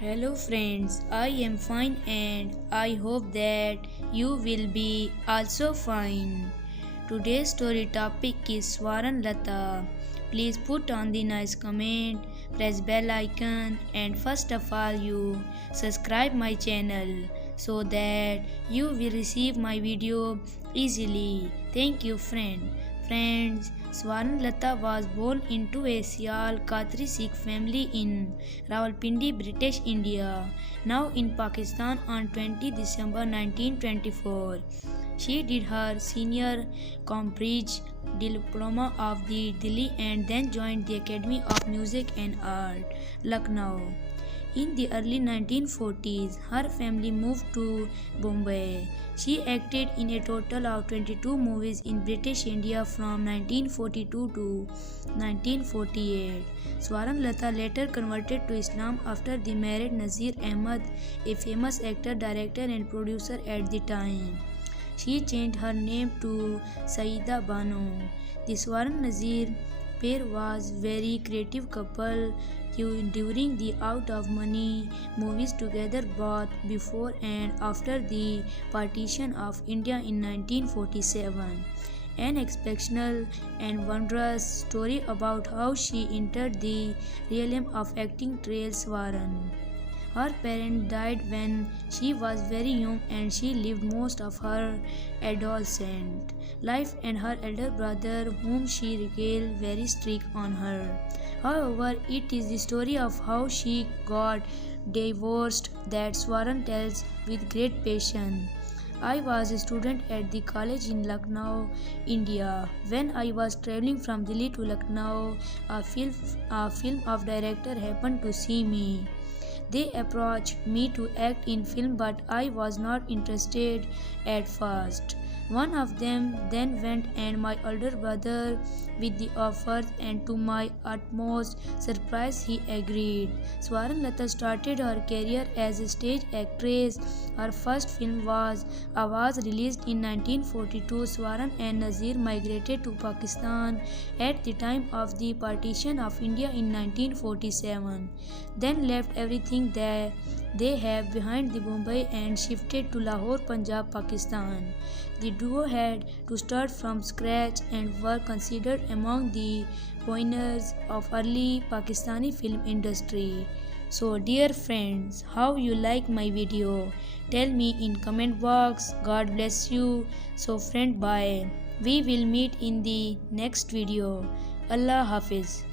Hello friends, I am fine and I hope that you will be also fine. Today's story topic is Swaran Lata. Please put on the nice comment, press bell icon and first of all you subscribe my channel so that you will receive my video easily. Thank you Friends, Swaran Lata was born into a Sial Qatari Sikh family in Rawalpindi, British India, now in Pakistan on 20 December 1924. She did her senior Cambridge diploma of the Delhi and then joined the Academy of Music and Art, Lucknow. In the early 1940s, her family moved to Bombay. She acted in a total of 22 movies in British India from 1942 to 1948. Swaran Lata later converted to Islam after they married Nazir Ahmed, a famous actor, director and producer at the time. She changed her name to Saida Bano. The Swaran Nazir pair was very creative couple during the Out of Money movies together both before and after the partition of India in 1947. An exceptional and wondrous story about how she entered the realm of acting trails Swaran. Her parents died when she was very young and she lived most of her adolescent life and her elder brother whom she regaled very strict on her. However, it is the story of how she got divorced that Swaran tells with great passion. I was a student at the college in Lucknow, India. When I was traveling from Delhi to Lucknow, a film of director happened to see me. They approached me to act in film but I was not interested at first. One of them then went and my older brother with the offers and to my utmost surprise he agreed. Swaran Lata started her career as a stage actress. Her first film was Awaz released in 1942. Swaran and Nazir migrated to Pakistan at the time of the partition of India in 1947. Then left everything that they have behind the Bombay and shifted to Lahore, Punjab, Pakistan. The duo had to start from scratch and were considered among the pioneers of early Pakistani film industry. So dear friends, how you like my video? Tell me in comment box. God bless you. So friend, bye. We will meet in the next video. Allah Hafiz.